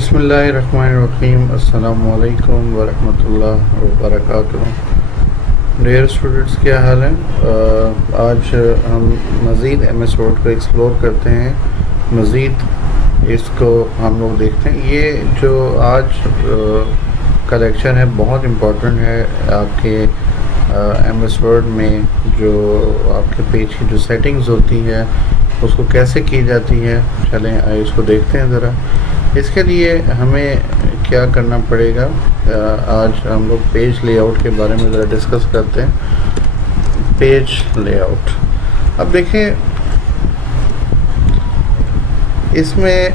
बिस्मिल्लाहिर्रहमानिर्रहीम। अस्सलामु अलैकुम वरहमतुल्लाहि वबरकातुहू। डियर स्टूडेंट्स, क्या हाल है? आज हम मज़ीद MS वर्ड को एक्सप्लोर करते हैं, मज़ीद इसको हम लोग देखते हैं। ये जो आज कलेक्शन है बहुत इम्पोर्टेंट है आपके MS वर्ड में। जो आपके पेज की जो सेटिंग्स होती है उसको कैसे की जाती है, चलें इसको देखते हैं ज़रा। इसके लिए हमें क्या करना पड़ेगा, आज हम लोग पेज लेआउट के बारे में ज़रा डिस्कस करते हैं। पेज लेआउट, अब देखें इसमें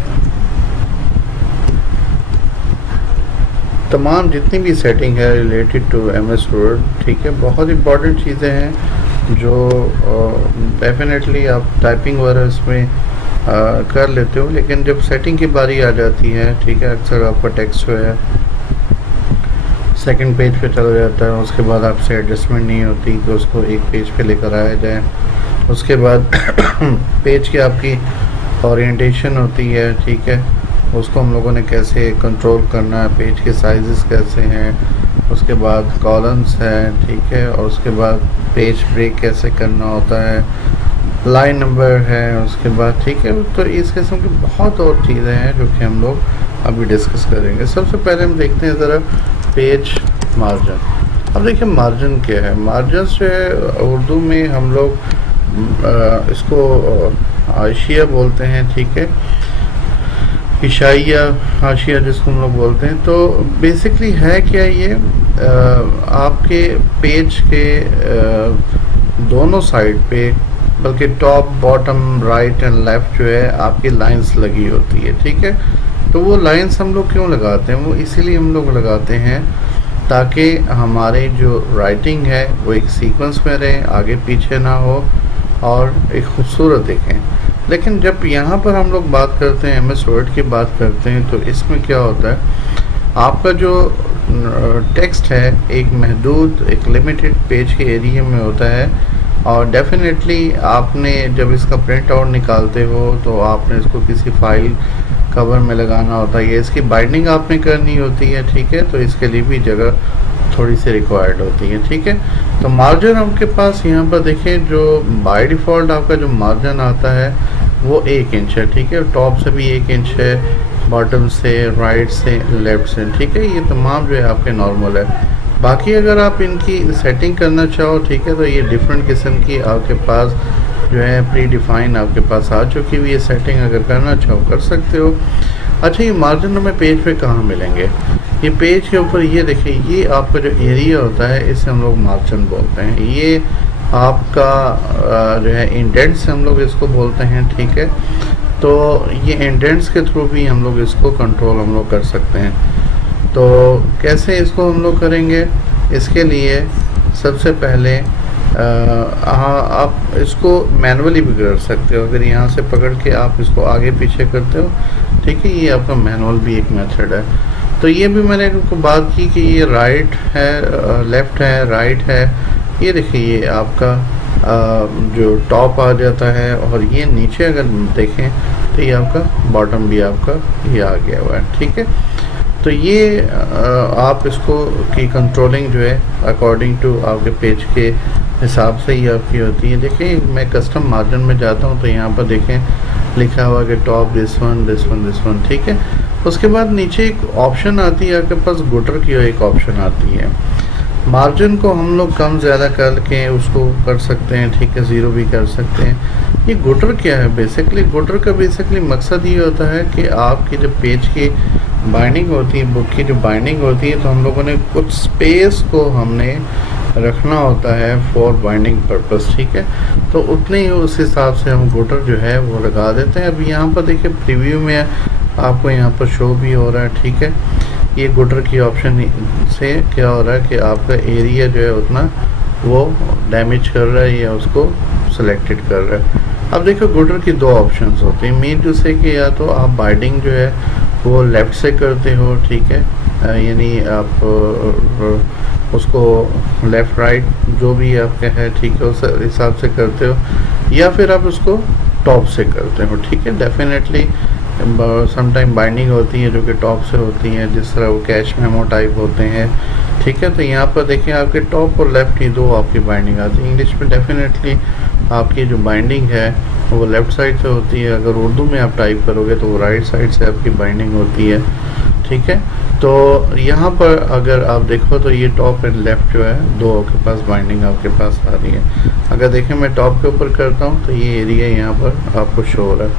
तमाम जितनी भी सेटिंग है रिलेटेड टू MS वर्ड, ठीक है, बहुत इंपॉर्टेंट चीज़ें हैं जो डेफिनेटली आप टाइपिंग वगैरह इसमें कर लेते हो, लेकिन जब सेटिंग की बारी आ जाती है, ठीक है, अक्सर आपका टेक्स्ट जो है सेकंड पेज पे चला जाता है, उसके बाद आपसे एडजस्टमेंट नहीं होती कि उसको एक पेज पे लेकर आया जाए। उसके बाद पेज की आपकी ओरिएंटेशन होती है, ठीक है, उसको हम लोगों ने कैसे कंट्रोल करना है, पेज के साइजेस कैसे हैं, उसके बाद कॉलम्स हैं, ठीक है, और उसके बाद पेज ब्रेक कैसे करना होता है, लाइन नंबर है, उसके बाद, ठीक है। तो इस किस्म की बहुत और चीज़ें हैं जो कि हम लोग अभी डिस्कस करेंगे। सबसे पहले हम देखते हैं ज़रा पेज मार्जिन। अब देखिए मार्जिन क्या है। मार्जिन जो है उर्दू में हम लोग इसको हाशिया बोलते हैं, ठीक है, इशाइया, हाशिया जिसको हम लोग बोलते हैं। तो बेसिकली है क्या ये, आपके पेज के दोनों साइड पे, बल्कि top, bottom, right and left जो है आपकी लाइंस लगी होती है, ठीक है। तो वो लाइंस हम लोग क्यों लगाते हैं? वो इसीलिए हम लोग लगाते हैं ताकि हमारे जो राइटिंग है वो एक सीक्वेंस में रहे, आगे पीछे ना हो और एक खूबसूरत दिखें। लेकिन जब यहाँ पर हम लोग बात करते हैं MS वर्ड की बात करते हैं, तो इसमें क्या होता है, आपका जो टेक्स्ट है एक महदूद, एक लिमिटेड पेज के एरिया में होता है, और डेफिनेटली आपने जब इसका प्रिंट आउट निकालते हो तो आपने इसको किसी फाइल कवर में लगाना होता है, या इसकी बाइंडिंग आपने करनी होती है, ठीक है। तो इसके लिए भी जगह थोड़ी सी रिक्वायर्ड होती है, ठीक है। तो मार्जिन आपके पास यहाँ पर देखें, जो बाय डिफ़ॉल्ट आपका जो मार्जिन आता है वो 1 इंच है, ठीक है। टॉप से भी 1 इंच है, बॉटम से, राइट से, लेफ़्ट से, ठीक है। ये तमाम जो है आपके नॉर्मल है। बाकी अगर आप इनकी सेटिंग करना चाहो, ठीक है, तो ये डिफरेंट किस्म की आपके पास जो है प्री डिफ़ाइन आपके पास आ चुकी हुई ये सेटिंग, अगर करना चाहो कर सकते हो। अच्छा, ये मार्जिन हमें पेज पे कहाँ मिलेंगे? ये पेज के ऊपर ये देखिए, ये आपका जो एरिया होता है इसे हम लोग मार्जिन बोलते हैं। ये आपका जो है इंडेंट्स हम लोग इसको बोलते हैं, ठीक है। तो ये इंडेंट्स के थ्रू भी हम लोग इसको कंट्रोल हम लोग कर सकते हैं। तो कैसे इसको हम लोग करेंगे? इसके लिए सबसे पहले आप इसको मैनुअली भी कर सकते हो। अगर यहाँ से पकड़ के आप इसको आगे पीछे करते हो, ठीक है, ये आपका मैनुअल भी एक मेथड है। तो ये भी मैंने इनको बात की कि ये राइट है, लेफ़्ट है, राइट है। ये देखिए ये आपका जो टॉप आ जाता है, और ये नीचे अगर देखें तो ये आपका बॉटम भी आपका ये आ गया हुआ है, ठीक है। तो ये आप इसको की कंट्रोलिंग जो है अकॉर्डिंग टू आपके पेज के हिसाब से ही आपकी होती है। देखिए मैं कस्टम मार्जिन में जाता हूँ तो यहाँ पर देखें लिखा हुआ कि top this one, this one, this one, ठीक है। उसके बाद नीचे एक ऑप्शन आती है आपके पास, गुटर की एक ऑप्शन आती है। मार्जिन को हम लोग कम ज़्यादा करके उसको कर सकते हैं, ठीक है, ज़ीरो भी कर सकते हैं। ये गुटर क्या है? बेसिकली गुटर का बेसिकली मकसद ये होता है कि आपकी जब पेज की बाइंडिंग होती है, बुक की जो बाइंडिंग होती है, तो हम लोगों ने कुछ स्पेस को हमने रखना होता है फॉर बाइंडिंग पर्पस, ठीक है। तो उतने ही उस हिसाब से हम गुटर जो है वो लगा देते हैं। अभी यहाँ पर देखिए प्रीव्यू में आपको यहाँ पर शो भी हो रहा है, ठीक है। ये गुटर की ऑप्शन से क्या हो रहा है कि आपका एरिया जो है उतना वो डैमेज कर रहा है या उसको सिलेक्टेड कर रहा है। अब देखो गुटर की 2 ऑप्शंस होती हैं मेन, जैसे कि या तो आप बाइंडिंग जो है वो लेफ़्ट से करते हो, ठीक है, यानी आप उसको लेफ़्ट राइट जो भी आपका है, ठीक है, उस हिसाब से करते हो, या फिर आप उसको टॉप से करते हो, ठीक है। डेफिनेटली समटाइम बाइंडिंग होती है जो कि टॉप से होती है, जिस तरह वो कैश मेमो टाइप होते हैं, ठीक है। तो यहाँ पर देखिए आपके टॉप और लेफ़्ट ही दो आपकी बाइंडिंग आती है। इंग्लिश में डेफिनेटली आपकी जो बाइंडिंग है वो लेफ़्ट साइड से होती है, अगर उर्दू में आप टाइप करोगे तो वो राइट साइड से आपकी बाइंडिंग होती है, ठीक है। तो यहाँ पर अगर आप देखो तो ये टॉप एंड लेफ़्ट जो है दो आपके पास बाइंडिंग आपके पास आ रही है। अगर देखें मैं टॉप के ऊपर करता हूँ तो ये एरिया यहाँ पर आपको शो हो रहा है।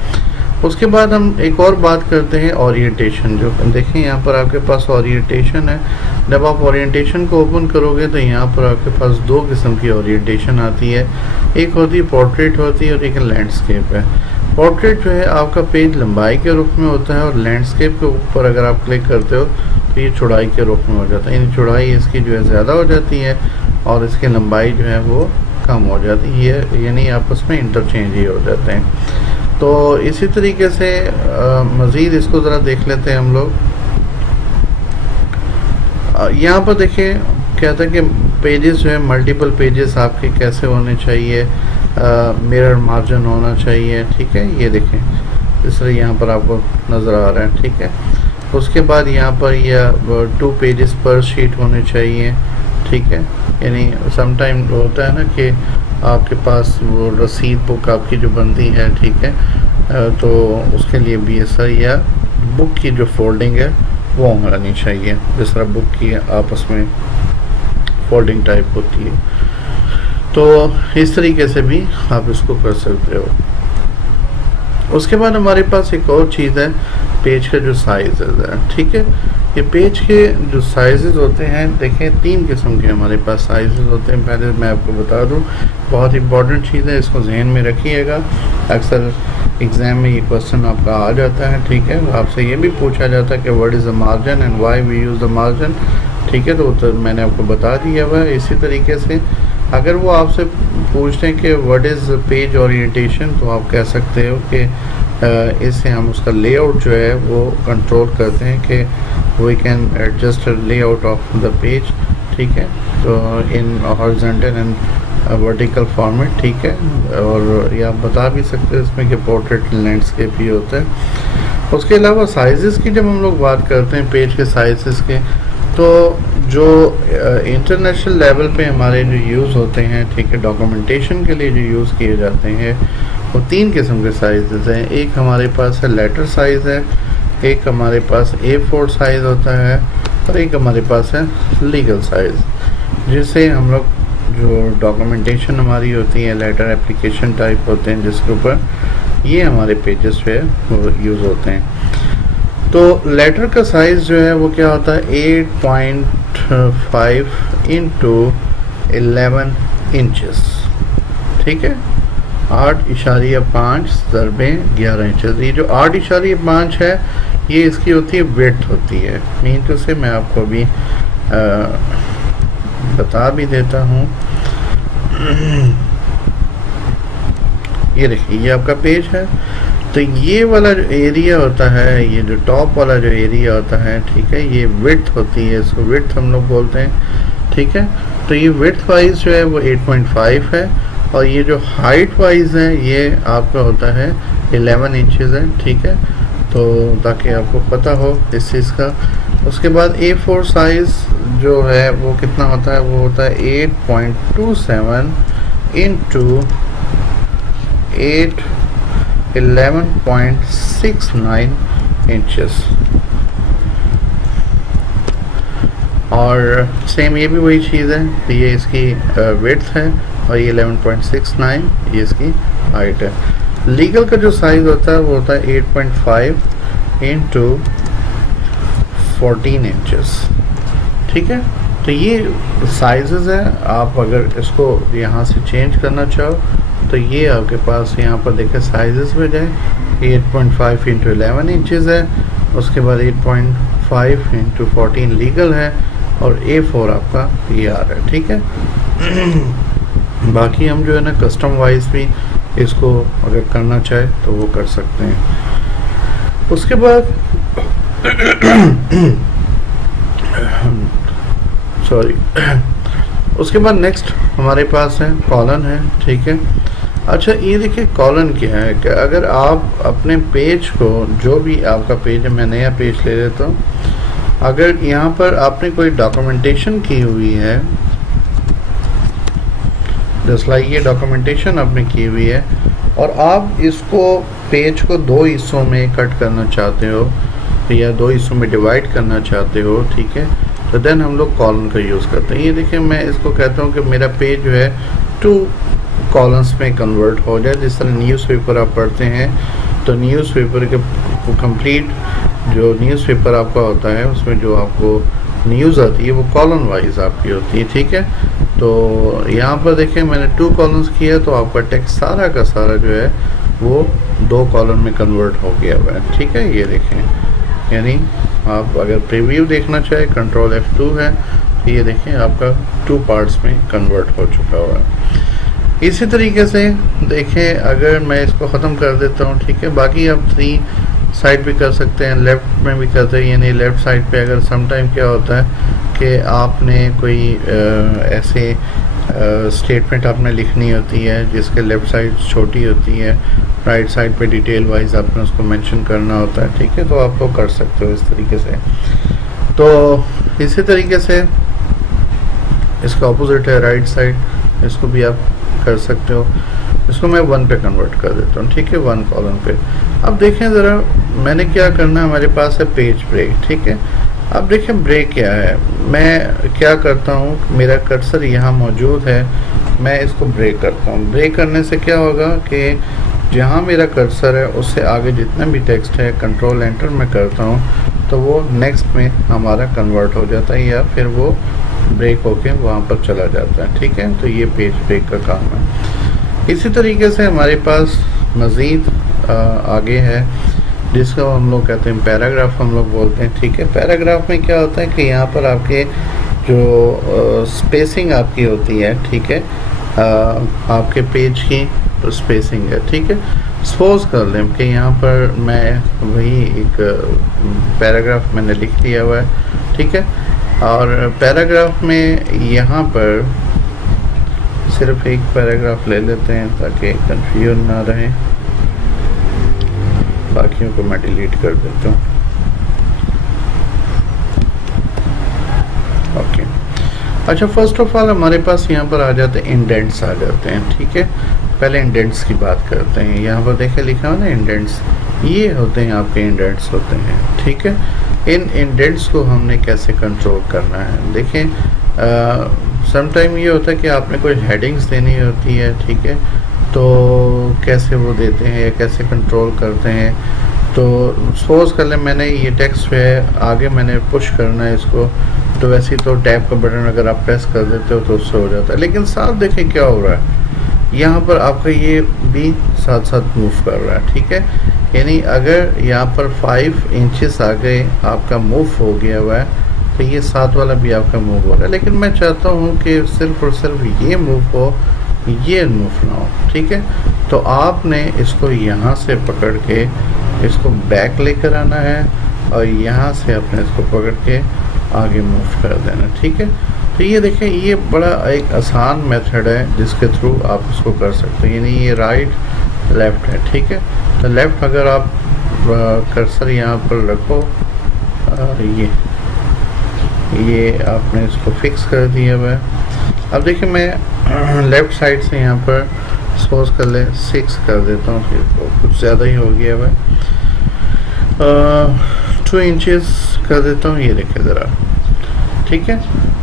उसके बाद हम एक और बात करते हैं ओरिएंटेशन। जो देखें यहाँ पर आपके पास ओरिएंटेशन है। जब आप ओरिएंटेशन को ओपन करोगे तो यहाँ पर आपके पास दो किस्म की ओरिएंटेशन आती है, एक होती है पोर्ट्रेट होती है और एक लैंडस्केप है। पोर्ट्रेट जो है आपका पेज लंबाई के रूप में होता है और लैंडस्केप के ऊपर अगर आप क्लिक करते हो तो ये चौड़ाई के रूप में हो जाता है, यानी चौड़ाई इसकी जो है ज़्यादा हो जाती है और इसकी लंबाई जो है वो कम हो जाती है, यानी आपस में इंटरचेंज ही हो जाते हैं। तो इसी तरीके से मज़ीद इसको ज़रा देख लेते हैं हम लोग। यहाँ पर देखिए कहते हैं कि पेजेस जो है मल्टीपल पेजेस आपके कैसे होने चाहिए, मिरर मार्जिन होना चाहिए, ठीक है। ये देखें इस तरह यहाँ पर आपको नज़र आ रहा है, ठीक है। उसके बाद यहाँ पर यह 2 पेजेस पर शीट होने चाहिए, ठीक है। यानी समटाइम होता है ना कि आपके पास वो रसीद बुक आपकी जो बनती है, ठीक है, तो उसके लिए भी ऐसा या बुक की जो फोल्डिंग है वो होनी चाहिए, जिस तरह बुक की आपस में फोल्डिंग टाइप होती है। तो इस तरीके से भी आप इसको कर सकते हो। उसके बाद हमारे पास एक और चीज़ है, पेज का जो साइज़ है, ठीक है। ये पेज के जो साइज़ होते हैं, देखें 3 किस्म के हमारे पास साइज़ होते हैं। पहले मैं आपको बता दूं, बहुत इंपॉर्टेंट चीज़ है, इसको जहन में रखिएगा। अक्सर एग्ज़ाम में ये क्वेश्चन आपका आ जाता है, ठीक है। आपसे ये भी पूछा जाता है कि what is the margin and why we use the margin, ठीक है। तो मैंने आपको बता दिया हुआ है। इसी तरीके से अगर वो आपसे पूछते हैं कि व्हाट इज़ पेज ओरिएंटेशन, तो आप कह सकते हो कि इससे हम उसका लेआउट जो है वो कंट्रोल करते हैं कि we can adjust layout of the page, ठीक है। तो in horizontal and vertical format, ठीक है। और ये आप बता भी सकते हैं इसमें कि पोर्ट्रेट लैंडस्केप ही होता है। उसके अलावा साइज़ की जब हम लोग बात करते हैं पेज के साइज़ के, तो जो इंटरनेशनल लेवल पे हमारे जो यूज़ होते हैं, ठीक है, डॉक्यूमेंटेशन के लिए जो यूज़ किए जाते हैं, वो 3 किस्म के साइज़ हैं। एक हमारे पास है लेटर साइज़ है, एक हमारे पास A4 साइज़ होता है और एक हमारे पास है लीगल साइज़, जिससे हम लोग जो डॉक्यूमेंटेशन हमारी होती है, लेटर एप्लीकेशन टाइप होते हैं जिसके ऊपर ये हमारे पेजेस जो है वो यूज़ होते हैं। तो लेटर का साइज़ जो है वो क्या होता है, 8.5 इंटू 11 इंचेस, ठीक है। 8.5 ज़रबे 11 इंचेस। ये जो 8.5 है ये इसकी होती है विड्थ होती है। मीन टू से मैं आपको अभी बता भी देता हूँ। ये देखिए ये आपका पेज है, तो ये वाला जो एरिया होता है, ये जो टॉप वाला जो एरिया होता है, ठीक है, ये विड्थ होती है, इसको विड्थ हम लोग बोलते हैं, ठीक है। तो ये विड्थ वाइज जो है वो 8.5 है और ये जो हाइट वाइज है ये आपका होता है 11 इंचेस है, ठीक है। तो ताकि आपको पता हो इस चीज़ का। उसके बाद A4 साइज़ जो है वो कितना होता है, वो होता है 8.27 इंटू 11.69 इंचेस। और सेम ये भी वही चीज़ है, तो ये इसकी विड्थ है और ये 11.69 ये इसकी हाइट है। लीगल का जो साइज़ होता है वो होता है 8.5 इंटू 14 इंचेस, ठीक है। तो ये साइज़ है। आप अगर इसको यहाँ से चेंज करना चाहो तो ये आपके पास यहाँ पर देखें साइज़ में जाए, 8.5 इंटू 11 इंचेस है। उसके बाद 8.5 इंटू 14 लीगल है और A4 आपका ये आ रहा है, ठीक है। बाकी हम जो है ना कस्टम वाइज भी इसको अगर करना चाहे तो वो कर सकते हैं। उसके बाद उसके बाद नेक्स्ट हमारे पास है कॉलन है, ठीक है। अच्छा ये देखिए कॉलन क्या है कि अगर आप अपने पेज को, जो भी आपका पेज है, मैं नया पेज ले लेता हूँ, अगर यहाँ पर आपने कोई डॉक्यूमेंटेशन की हुई है, जस्ट लाइक ये डॉक्यूमेंटेशन आपने की हुई है और आप इसको पेज को 2 हिस्सों में कट करना चाहते हो या 2 हिस्सों में डिवाइड करना चाहते हो, ठीक है, तो देन हम लोग कॉलन का यूज़ करते हैं। ये देखिए मैं इसको कहता हूँ कि मेरा पेज जो है 2 कॉलम्स में कन्वर्ट हो जाए। जिस तरह न्यूज़पेपर आप पढ़ते हैं तो न्यूज़पेपर के कंप्लीट जो न्यूज़पेपर आपका होता है उसमें जो आपको न्यूज़ आती है वो कॉलम वाइज आपकी होती है, ठीक है। तो यहाँ पर देखें मैंने 2 कॉलम्स किया तो आपका टेक्स्ट सारा का सारा जो है वो 2 कॉलम में कन्वर्ट हो गया हुआ है, ठीक है। ये देखें, यानी आप अगर प्रीव्यू देखना चाहें कंट्रोल F2 है तो ये देखें आपका 2 पार्ट्स में कन्वर्ट हो चुका हुआ है। इसी तरीके से देखें अगर मैं इसको ख़त्म कर देता हूँ, ठीक है, बाकी आप 3 साइड भी कर सकते हैं, लेफ़्ट में भी करते हैं, यानी लेफ़्ट साइड पे अगर सम टाइम क्या होता है कि आपने कोई ऐसे स्टेटमेंट आपने लिखनी होती है जिसके लेफ़्ट साइड छोटी होती है, राइट साइड पे डिटेल वाइज आपने उसको मेंशन करना होता है, ठीक है, तो आप वो कर सकते हो इस तरीके से। तो इसी तरीके से इसका ऑपोजिट है राइट साइड, इसको भी आप कर सकते हो। इसको मैं 1 पे कन्वर्ट कर देता हूँ, ठीक है, 1 कॉलम पे। अब देखें ज़रा मैंने क्या करना है, हमारे पास है पेज ब्रेक, ठीक है। अब देखें ब्रेक क्या है, मैं क्या करता हूँ, मेरा कर्सर यहाँ मौजूद है, मैं इसको ब्रेक करता हूँ। ब्रेक करने से क्या होगा कि जहाँ मेरा कर्सर है उससे आगे जितना भी टेक्स्ट है कंट्रोल एंटर मैं करता हूँ तो वो नेक्स्ट में हमारा कन्वर्ट हो जाता है या फिर वो ब्रेक होके वहाँ पर चला जाता है, ठीक है। तो ये पेज ब्रेक का काम है। इसी तरीके से हमारे पास मज़ीद आगे है जिसको हम लोग कहते हैं पैराग्राफ हम लोग बोलते हैं, ठीक है। पैराग्राफ में क्या होता है कि यहाँ पर आपके जो स्पेसिंग आपकी होती है, ठीक है, आपके पेज की तो स्पेसिंग है, ठीक है। सपोज कर लें कि यहाँ पर मैं वही एक पैराग्राफ मैंने लिख लिया हुआ है, ठीक है, और पैराग्राफ में यहाँ पर सिर्फ एक पैराग्राफ ले लेते हैं ताकि कंफ्यूजन ना रहे, बाकियों को मैं डिलीट कर देता हूँ। ओके, अच्छा, फर्स्ट ऑफ ऑल हमारे पास यहाँ पर आ जाते हैं इंडेंट्स आ जाते हैं, ठीक है। पहले इंडेंट्स की बात करते हैं। यहाँ पर देखें लिखा हुआ ना इंडेंट्स, ये होते हैं आपके इंडेंट्स होते हैं, ठीक है। इन इंडेंट्स को हमने कैसे कंट्रोल करना है, देखें सम टाइम ये होता है कि आपने कोई हेडिंग्स देनी होती है, ठीक है, तो कैसे वो देते हैं या कैसे कंट्रोल करते हैं। तो सपोज कर लें मैंने ये टेक्स्ट है आगे मैंने पुश करना है इसको, तो वैसे ही तो टैब का बटन अगर आप प्रेस कर देते हो तो उससे हो जाता है, लेकिन साथ देखें क्या हो रहा है, यहाँ पर आपका ये भी साथ साथ मूव कर रहा है, ठीक है। यानी अगर यहाँ पर 5 इंचेस आगे आपका मूव हो गया हुआ है तो ये साथ वाला भी आपका मूव हो रहा है, लेकिन मैं चाहता हूँ कि सिर्फ और सिर्फ ये मूव हो, ये मूव ना हो, ठीक है। तो आपने इसको यहाँ से पकड़ के इसको बैक लेकर आना है और यहाँ से अपने इसको पकड़ के आगे मूव कर देना, ठीक है। तो ये देखें ये बड़ा एक आसान मेथड है जिसके थ्रू आप इसको कर सकते हैं, यानी ये राइट लेफ़्ट है, ठीक है। तो लेफ़्ट अगर आप कर्सर यहाँ पर रखो, ये आपने इसको फिक्स कर दिया हुआ है। अब देखिए मैं लेफ़्ट साइड से यहाँ पर सपोज कर ले 6 कर देता हूँ, फिर तो कुछ ज़्यादा ही हो गया हुआ है, 2 इंचेस कर देता हूँ, ये देखें ज़रा, ठीक है।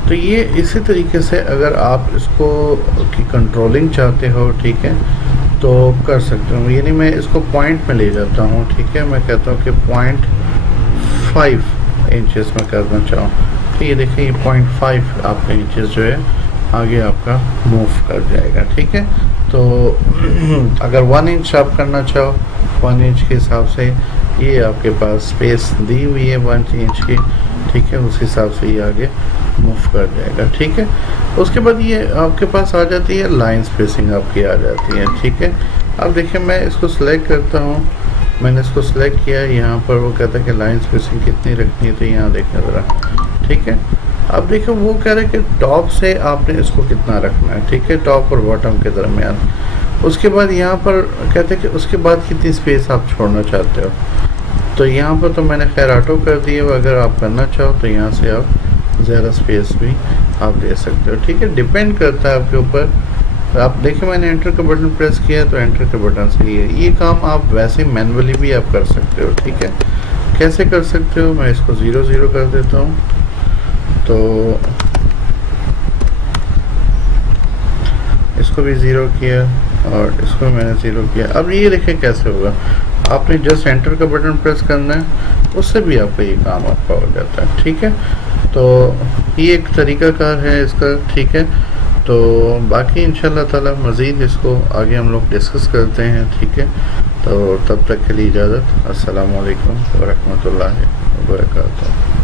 तो ये इसी तरीके से अगर आप इसको की कंट्रोलिंग चाहते हो, ठीक है, तो कर सकते हो। यानी मैं इसको पॉइंट में ले जाता हूँ, ठीक है, मैं कहता हूँ कि 0.5 इंचेस में करना चाहूँ, तो ये देखिए ये 0.5 आपका इंचेस जो है आगे आपका मूव कर जाएगा, ठीक है। तो अगर 1 इंच आप करना चाहो 1 इंच के हिसाब से ये आपके पास स्पेस दी हुई है 1 इंच की, ठीक है, उस हिसाब से ये आगे मूव कर जाएगा, ठीक है। उसके बाद ये आपके पास आ जाती है लाइन स्पेसिंग आपकी आ जाती है, ठीक है। अब देखिए मैं इसको सिलेक्ट करता हूँ, मैंने इसको सिलेक्ट किया, यहाँ पर वो कहता है कि लाइन स्पेसिंग कितनी रखनी है, तो यहाँ देखें ज़रा, ठीक है। अब देखो वो कह रहे हैं कि टॉप से आपने इसको कितना रखना है, ठीक है, टॉप और बॉटम के दरमियान। उसके बाद यहाँ पर कहते हैं कि उसके बाद कितनी स्पेस आप छोड़ना चाहते हो। तो यहाँ पर तो मैंने खैर ऑटो कर दिया, अगर आप करना चाहो तो यहाँ से आप ज़्यादा स्पेस भी आप दे सकते हो, ठीक है। डिपेंड करता है आपके ऊपर। आप देखिए मैंने एंटर का बटन प्रेस किया तो एंटर का बटन सही है। ये काम आप वैसे मैनुअली भी आप कर सकते हो, ठीक है। कैसे कर सकते हो, मैं इसको 0 0 कर देता हूँ। तो इसको भी 0 किया और इसको मैंने 0 किया। अब ये देखें कैसे होगा, आपने जस्ट एंटर का बटन प्रेस करना है, उससे भी आपका ये काम आपका हो जाता है, ठीक है। तो ये एक तरीकाकार है इसका, ठीक है। तो बाकी इंशाल्लाह ताला मज़ीद इसको आगे हम लोग डिस्कस करते हैं, ठीक है। तो तब तक के लिए इजाज़त। अस्सलामु अलैकुम व रहमतुल्लाहि व बरकातहू।